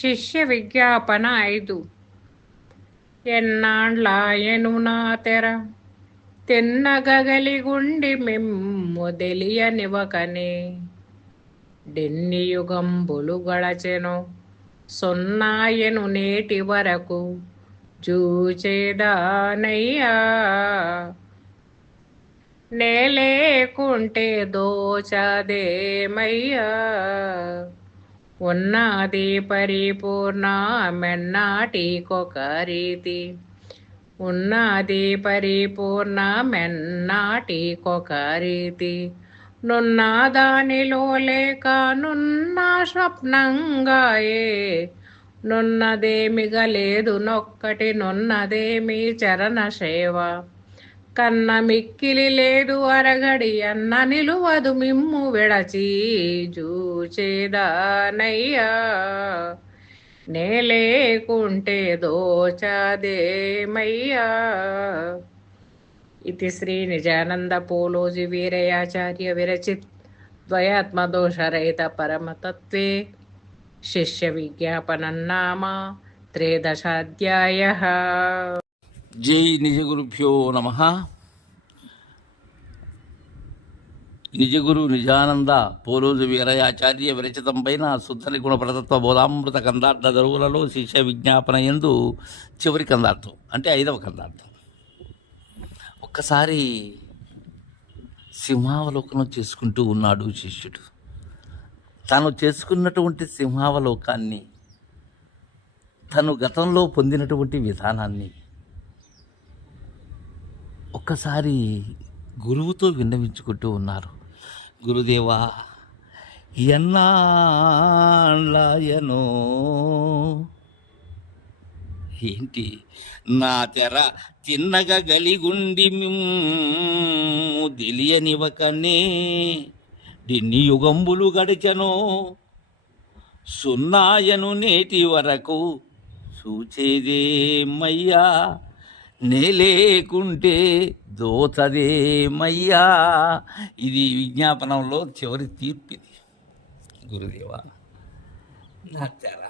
శిష్య విజ్ఞాపన ఐదు ఎన్నాళ్ళాయను నా తెర? తిన్నగగలిగుండి మిమ్ము తెలియనివకనే. డెన్ని యుగంబులు గడచెను సున్నాయను నేటి వరకు చూచేదానయ్యా నేలేకుంటే దోచదేమయ్యా. ఉన్నది పరిపూర్ణ మెన్నాటికొక రీతి ఉన్నది పరిపూర్ణ మెన్నాటికొక రీతి నున్న దానిలో లేక నున్న స్వప్నంగాయే. నున్నదేమిగలేదు నొక్కటి నున్నదేమి చరణ సేవ? కన్న మిక్కిలి లేదు అరగడి అన్న నిలువదు మిమ్ము విడచి జూచేదానయ్యా. నేలేకుంటే దోచదేమయ్యా. ఇది శ్రీ నిజానంద పోలోజి వీరయాచార్య విరచిత్ ద్వయాత్మదోషరహిత పరమతత్వే. శిష్య విజ్ఞాపనన్నామ త్రేదశాధ్యాయ. జై నిజ గురుభ్యో నమ. నిజగురు నిజానంద పోలోజు వీరయాచార్య విరచితం పైన శుద్ధని గుణప్రతత్వ బోధామృత కందార్థ దరువులలో శిష్య విజ్ఞాపన ఎందు చివరి కందార్థం అంటే ఐదవ కందార్థం. ఒక్కసారి సింహావలోకనం చేసుకుంటూ ఉన్నాడు శిష్యుడు. తాను చేసుకున్నటువంటి సింహావలోకాన్ని తను గతంలో పొందినటువంటి విధానాన్ని ఒక్కసారి గురువుతో విన్నవించుకుంటూ ఉన్నారు. గురుదేవా ఎన్నాయనో ఏంటి నా తెర తిన్నగా గలిగుండి మిమ్ము తెలియనివకనే డిన్ని యుగంబులు గడిచను సున్నాయను నేటి వరకు చూచేదేమయ్యా? నేలేకుంటే దోతదేమయ్యా ఇది విజ్ఞాపనంలో చివరి తీర్పు ఇది. గురుదేవా నా తెర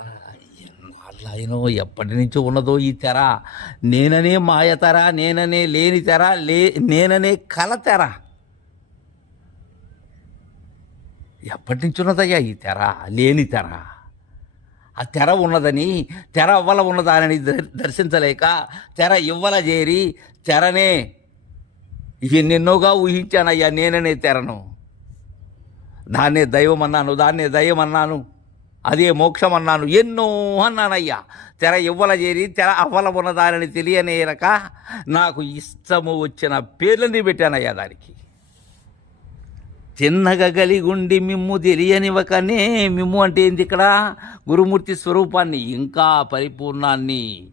ఎన్నాళ్ళైనో ఎప్పటి నుంచో ఉన్నదో ఈ తెర. నేననే మాయ తెర నేననే లేని తెర లే నేననే కల తెర. ఎప్పటి నుంచి ఉన్నదయ్యా ఈ తెర? లేని తెర. ఆ తెర ఉన్నదని తెర అవ్వల ఉన్నదానని దర్- దర్శించలేక తెర ఇవ్వల చేరి తెరనే ఎన్నెన్నోగా ఊహించానయ్యా నేననే తెరను. దాన్నే దైవం అన్నాను దాన్నే దైవం అన్నాను అదే మోక్షం అన్నాను ఎన్నో అన్నానయ్యా. తెర ఇవ్వల చేరి తెర అవ్వల ఉన్నదానని తెలియనేరక నాకు ఇష్టము వచ్చిన పేర్లని పెట్టానయ్యా దానికి. చిన్నగా కలిగుండి మిమ్ము తెలియనివ్వకనే మిమ్ము అంటే ఏంది ఇక్కడ? గురుమూర్తి స్వరూపాన్ని ఇంకా పరిపూర్ణాన్ని.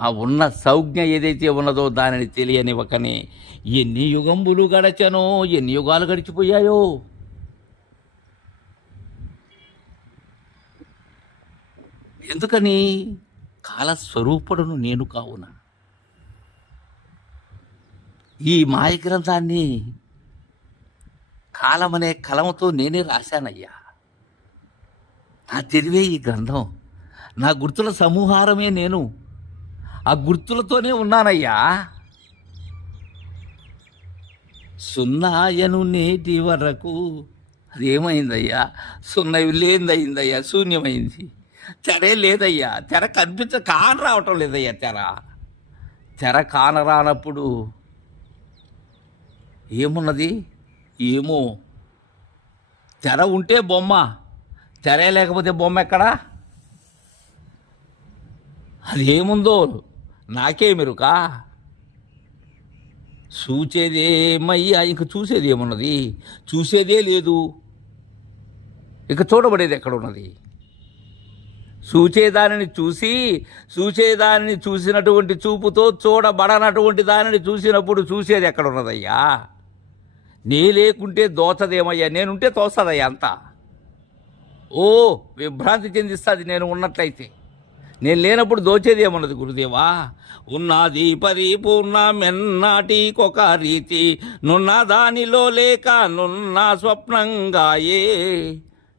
ఆ ఉన్న సౌజ్ఞ ఏదైతే ఉన్నదో దానిని తెలియనివ్వకనే. ఎన్ని యుగంబులు గడచనో ఎన్ని యుగాలు గడిచిపోయాయో. ఎందుకని? కాలస్వరూపుడును నేను కావున. ఈ మాయ గ్రంథాన్ని కాలం అనే కలమతో నేనే రాశానయ్యా. నా తెలివే ఈ గ్రంథం. నా గుర్తుల సమూహారమే నేను. ఆ గుర్తులతోనే ఉన్నానయ్యా. సున్నాయను నేటి వరకు అదేమైందయ్యా? సున్నవి లేదయిందయ్యా శూన్యమైంది. తెరే లేదయ్యా తెర కనిపించ కాన రావటం లేదయ్యా తెర. తెర కానరానప్పుడు ఏమున్నది? ఏమో? తెర ఉంటే బొమ్మ. తెరే లేకపోతే బొమ్మ ఎక్కడా? అది ఏముందో? నాకే మెరుకా. చూచేదేమయ్యా ఇంక చూసేది ఏమున్నది? చూసేదే లేదు. ఇక చూడబడేది ఎక్కడున్నది? చూచేదానిని చూసి చూచేదానిని చూసినటువంటి చూపుతో చూడబడనటువంటి దానిని చూసినప్పుడు చూసేది ఎక్కడున్నదయ్యా? నీ లేకుంటే దోచదేమయ్యా నేనుంటే తోస్తుందయ్యా అంతా. ఓ విభ్రాంతి చెందిస్తుంది నేను ఉన్నట్లయితే. నేను లేనప్పుడు దోచేది ఏమన్నది గురుదేవా ఉన్నది పరిపూర్ణ మెన్నాటికొక రీతి నున్న దానిలో లేక నున్న స్వప్నంగాయే.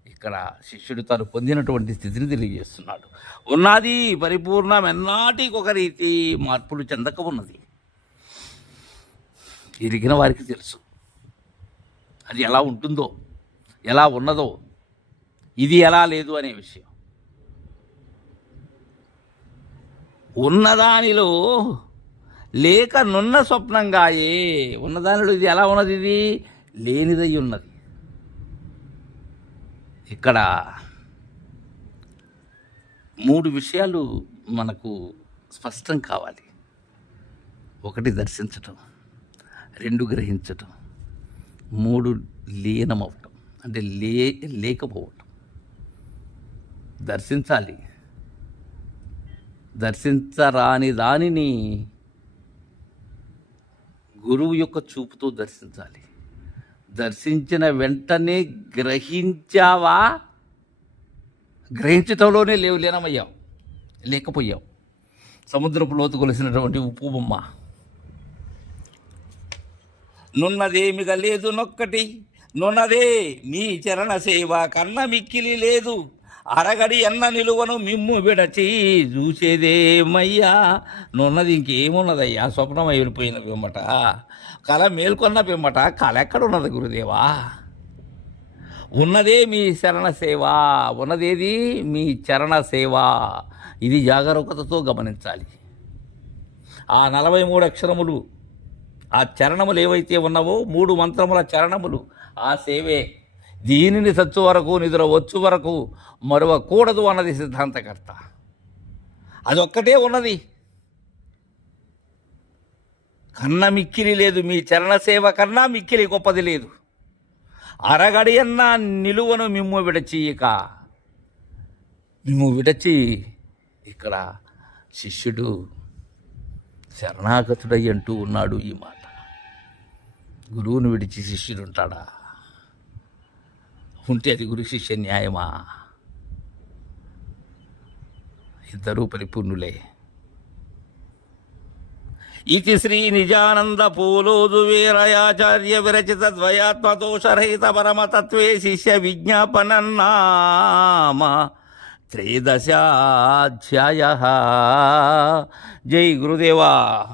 ఇక్కడ శిష్యుడు తను పొందినటువంటి స్థితిని తెలియజేస్తున్నాడు. ఉన్నది పరిపూర్ణం ఎన్నాటికి ఒక రీతి మార్పులు చెందక ఉన్నది ఇరిగిన వారికి తెలుసు. అది ఎలా ఉంటుందో ఎలా ఉన్నదో ఇది ఎలా లేదు అనే విషయం. ఉన్నదానిలో లేక నున్న స్వప్నంగాయే ఉన్నదానిలో ఇది ఎలా ఉన్నది ఇది? లేనిదై ఉన్నది. ఇక్కడ మూడు విషయాలు మనకు స్పష్టం కావాలి. ఒకటి దర్శించటం రెండు గ్రహించటం. మూడు లీనమవటం అంటే లే లేకపోవటం. దర్శించాలి. దర్శించరాని దానిని గురువు యొక్క చూపుతో దర్శించాలి. దర్శించిన వెంటనే గ్రహించావా? గ్రహించటంలోనే లేవు లీనమయ్యావు లేకపోయావు. సముద్రపు లోతు కొలిసినటువంటి ఉప్పు బొమ్మ. నున్నదేమిగా లేదు నొక్కటి? నున్నదే మీ చరణ సేవ కన్న మిక్కిలి లేదు. అరగడి ఎన్న నిలువను మిమ్ము విడచి చూసేదేమయ్యా నున్నది ఇంకేమున్నదయ్యా? స్వప్నం అయిపోయిన పిమ్మట. కళ మేల్కొన్న పిమ్మట కళ ఎక్కడున్నది గురుదేవా? ఉన్నదే మీ శరణ సేవ ఉన్నదేది మీ చరణ సేవ. ఇది జాగరూకతతో గమనించాలి. ఆ నలభై మూడు అక్షరములు ఆ చరణములు ఏవైతే ఉన్నావో మూడు మంత్రముల చరణములు ఆ సేవే. దీనిని సచ్చు వరకు నిద్ర వచ్చు వరకు మరవకూడదు అన్నది సిద్ధాంతకర్త. అదొక్కటే ఉన్నది. కన్న మిక్కిలి లేదు మీ చరణ సేవ కన్నా మిక్కిలి గొప్పది లేదు. అరగడియన్న నిలువను మిమ్ము విడచి ఇక. మిమ్ము విడచి ఇక్కడ శిష్యుడు శరణాగతుడై అంటూ ఉన్నాడు ఈ మాట. గురువును విడిచి శిష్యుడు ఉంటాడా ఉంటే అది గురు శిష్య న్యాయమా? ఇద్దరూ పరిపూర్ణులే. ఇది శ్రీ నిజానంద పూలోదు వీరయాచార్య విరచిత ద్వయాత్మదోషరహిత పరమతత్వే శిష్య విజ్ఞాపనన్నామ. త్రయోదశాధ్యాయ జై గురుదేవా.